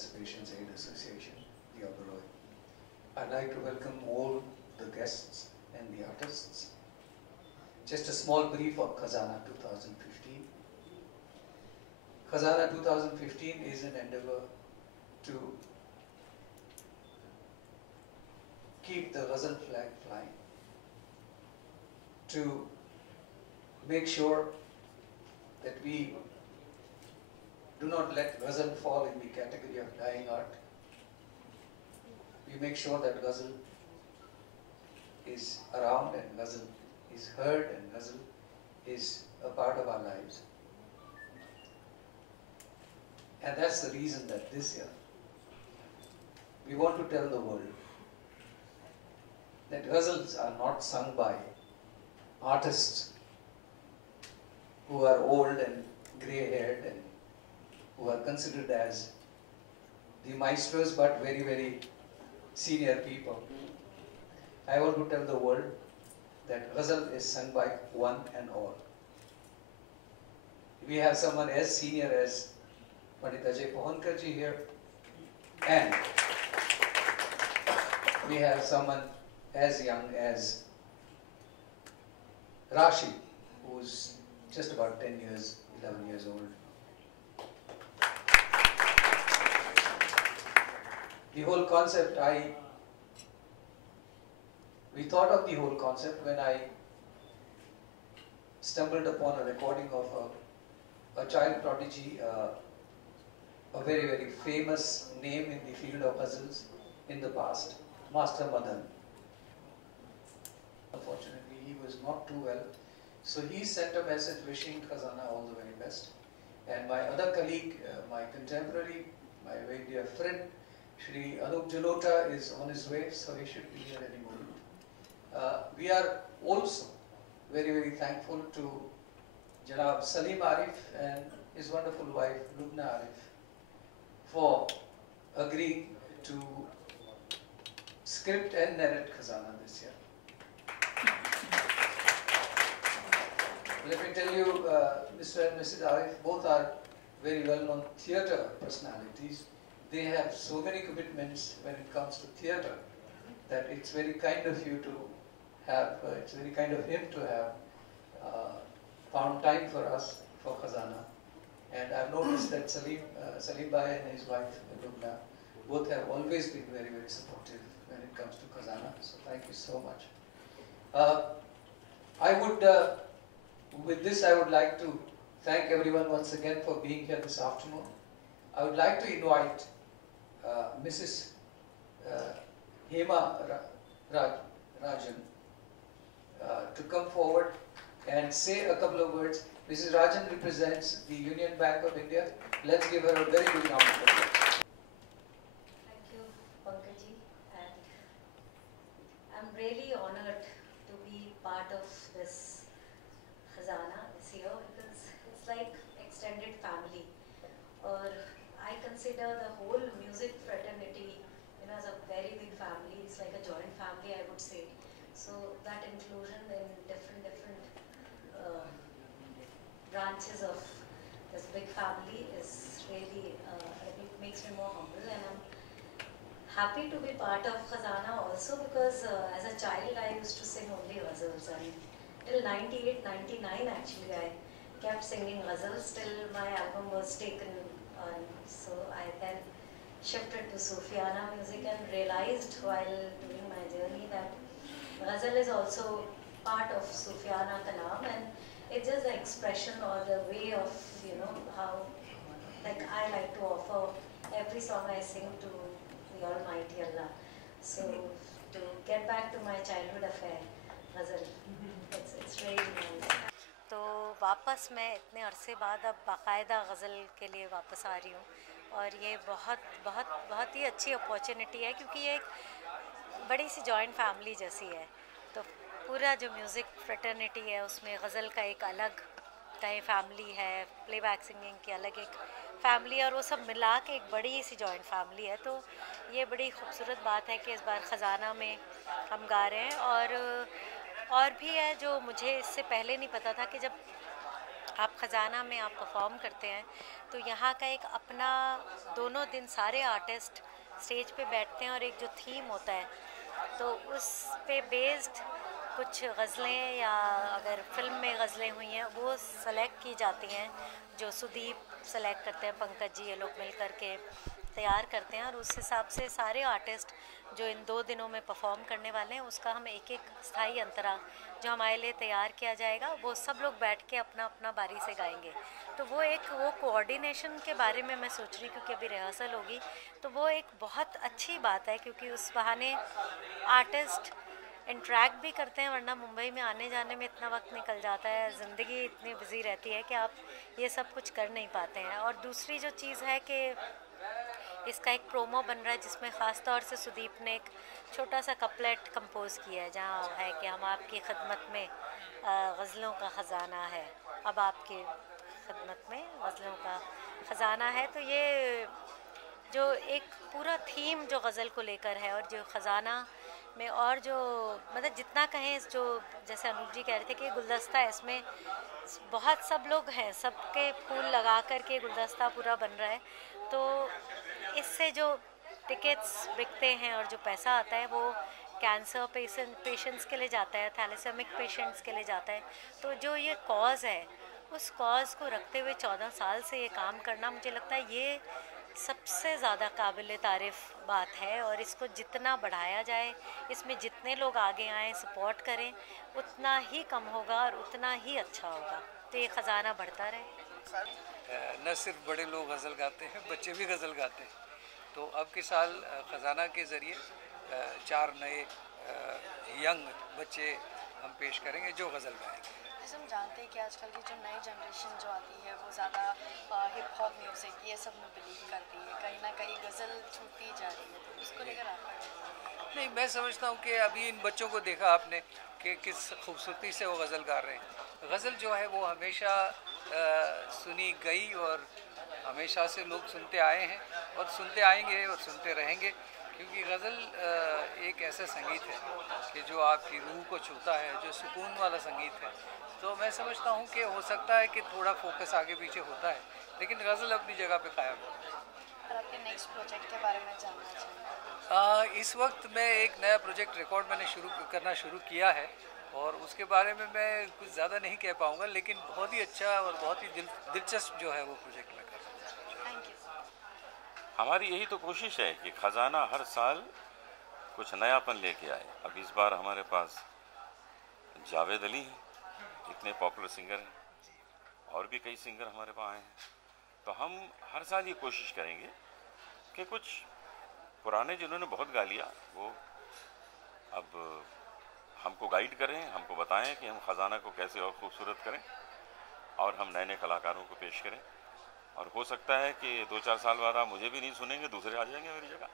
Emancipation's Aid Association, the Oberoi. I'd like to welcome all the guests and the artists. Just a small brief of Khazana 2015. Khazana 2015 is an endeavor to keep the Ghazal flag flying, to make sure that we do not let Ghazal fall in the category of dying art. We make sure that Ghazal is around and Ghazal is heard and Ghazal is a part of our lives. And that's the reason that this year we want to tell the world that Ghazals are not sung by artists who are old and grey-haired and who are considered as the maestros, but very, very senior people. I want to tell the world that Ghazal is sung by one and all. We have someone as senior as Pandit Ajay Pohankar ji here, and we have someone as young as Rashid, who's just about 10 years, 11 years old. The whole concept, we thought of the whole concept when I stumbled upon a recording of a child prodigy, a very, very famous name in the field of Ghazals in the past, Master Madan. Unfortunately, he was not too well, so he sent a message wishing Khazana all the very best. And my other colleague, my contemporary, my very dear friend, Shri Anup Jalota is on his way, so he should be here any moment. We are also very, very thankful to Janab Salim Arif and his wonderful wife Lubna Arif for agreeing to script and narrate Khazana this year. Let me tell you, Mr. and Mrs. Arif both are very well-known theatre personalities. They have so many commitments when it comes to theatre that it's very kind of you to have, it's very kind of him to have found time for us, for Khazana. And I've noticed that Salim Bhai and his wife, Lubna, both have always been very, very supportive when it comes to Khazana. So thank you so much. I would, with this, I would like to thank everyone once again for being here this afternoon. I would like to invite Mrs. Hema Rajan to come forward and say a couple of words. Mrs. Rajan represents the Union Bank of India. Let's give her a very big round of applause. Thank you, Pankaj-ji, and I'm really honored to be part of this Khazana this year because it's like extended family. Or I consider the whole music fraternity, as a very big family. It's like a joint family, I would say. So that inclusion in different branches of this big family is really, it makes me more humble, and I'm happy to be part of Khazana also because as a child I used to sing only ghazals, and till 98, 99 actually I kept singing ghazals till my album was taken on. So I then shifted to Sufiana music and realized while doing my journey that ghazal is also part of Sufiana Kalam, and it's just the expression or the way of, how, like I like to offer every song I sing to the Almighty Allah. So to get back to my childhood affair, ghazal, it's really nice. तो वापस मैं इतने अरसे बाद अब बाकायदा गज़ल के लिए वापस आ रही हूँ, और ये बहुत ही अच्छी अपॉर्चुनिटी है क्योंकि ये एक बड़ी सी जॉइंट फैमिली जैसी है। तो पूरा जो म्यूज़िक फ्रेटर्निटी है उसमें गज़ल का एक अलग कहीं फैमिली है, प्लेबैक सिंगिंग की अलग एक फैमिली है, और वो सब मिला के एक बड़ी सी जॉइंट फैमिली है। तो ये बड़ी खूबसूरत बात है कि इस बार ख़जाना में हम गा रहे हैं। और भी है जो मुझे इससे पहले नहीं पता था कि जब आप ख़जाना में आप परफॉर्म करते हैं तो यहाँ का एक अपना, दोनों दिन सारे आर्टिस्ट स्टेज पे बैठते हैं और एक जो थीम होता है तो उस पे बेस्ड कुछ गज़लें या अगर फिल्म में गज़लें हुई हैं वो सेलेक्ट की जाती हैं, जो सुदीप सेलेक्ट करते हैं, पंकज जी ये लोग मिल कर के तैयार करते हैं और उस हिसाब से सारे आर्टिस्ट जो इन 2 दिनों में परफॉर्म करने वाले हैं उसका हम एक एक स्थाई अंतरा जो हमारे लिए तैयार किया जाएगा वो सब लोग बैठ के अपना अपना बारी से गाएंगे। तो वो कोऑर्डिनेशन के बारे में मैं सोच रही क्योंकि अभी रिहर्सल होगी तो वो एक बहुत अच्छी बात है क्योंकि उस बहाने आर्टिस्ट इंटरेक्ट भी करते हैं, वरना मुंबई में आने जाने में इतना वक्त निकल जाता है, ज़िंदगी इतनी बिजी रहती है कि आप ये सब कुछ कर नहीं पाते हैं। और दूसरी जो चीज़ है कि इसका एक प्रोमो बन रहा है जिसमें ख़ास तौर से सुदीप ने एक छोटा सा कपलेट कंपोज किया है जहाँ है कि हम आपकी खिदमत में गज़लों का ख़जाना है, अब आपकी खिदमत में गज़लों का ख़जाना है। तो ये जो एक पूरा थीम जो गज़ल को लेकर है और जो ख़जाना में और जो मतलब जितना कहें जो जैसे अनूप जी कह रहे थे कि गुलदस्ता है, इसमें बहुत सब लोग हैं, सबके फूल लगा कर के गुलदस्ता पूरा बन रहा है। तो इससे जो टिकट्स बिकते हैं और जो पैसा आता है वो कैंसर पेशेंट्स के लिए जाता है, थैलेसेमिक पेशेंट्स के लिए जाता है। तो जो ये कॉज़ है उस कॉज़ को रखते हुए 14 साल से ये काम करना, मुझे लगता है ये सबसे ज़्यादा काबिल तारीफ़ बात है और इसको जितना बढ़ाया जाए, इसमें जितने लोग आगे आएँ सपोर्ट करें उतना ही कम होगा और उतना ही अच्छा होगा। तो ये ख़जाना बढ़ता रहे। न सिर्फ बड़े लोग गज़ल गाते हैं, बच्चे भी गज़ल गाते हैं। तो अब के साल ख़जाना के ज़रिए 4 नए यंग बच्चे हम पेश करेंगे जो गज़ल गाएंगे। जैसे हम जानते हैं कि आजकल की जो नई जनरेशन जो आती है वो ज़्यादा हिप हॉप म्यूज़िक ये सब में बिलीव करती है, कहीं ना कहीं गज़ल छूटती जा रही है, तो उसको लेकर आपका? नहीं, मैं समझता हूँ कि अभी इन बच्चों को देखा आपने कि किस खूबसूरती से वो गज़ल गा रहे हैं। गज़ल जो है वो हमेशा सुनी गई और हमेशा से लोग सुनते आए हैं और सुनते आएंगे और सुनते रहेंगे, क्योंकि गज़ल एक ऐसा संगीत है कि जो आपकी रूह को छूता है, जो सुकून वाला संगीत है। तो मैं समझता हूँ कि हो सकता है कि थोड़ा फोकस आगे पीछे होता है, लेकिन गज़ल अपनी जगह पे कायम है। और आपके नेक्स्ट प्रोजेक्ट के बारे में जानना चाहिए। इस वक्त मैं एक नया प्रोजेक्ट रिकॉर्ड मैंने करना शुरू किया है और उसके बारे में मैं कुछ ज़्यादा नहीं कह पाऊँगा, लेकिन बहुत ही अच्छा और बहुत ही दिलचस्प जो है वो प्रोजेक्ट मैं कर रहा हूँ। Thank you. हमारी यही तो कोशिश है कि ख़जाना हर साल कुछ नयापन लेके आए। अब इस बार हमारे पास जावेद अली हैं, इतने पॉपुलर सिंगर हैं, और भी कई सिंगर हमारे पास आए हैं। तो हम हर साल ये कोशिश करेंगे कि कुछ पुराने जिन्होंने बहुत गा लिया वो अब हमको गाइड करें, हमको बताएं कि हम ख़जाना को कैसे और ख़ूबसूरत करें और हम नए नए कलाकारों को पेश करें। और हो सकता है कि 2-4 साल बाद आप मुझे भी नहीं सुनेंगे, दूसरे आ जाएंगे मेरी जगह।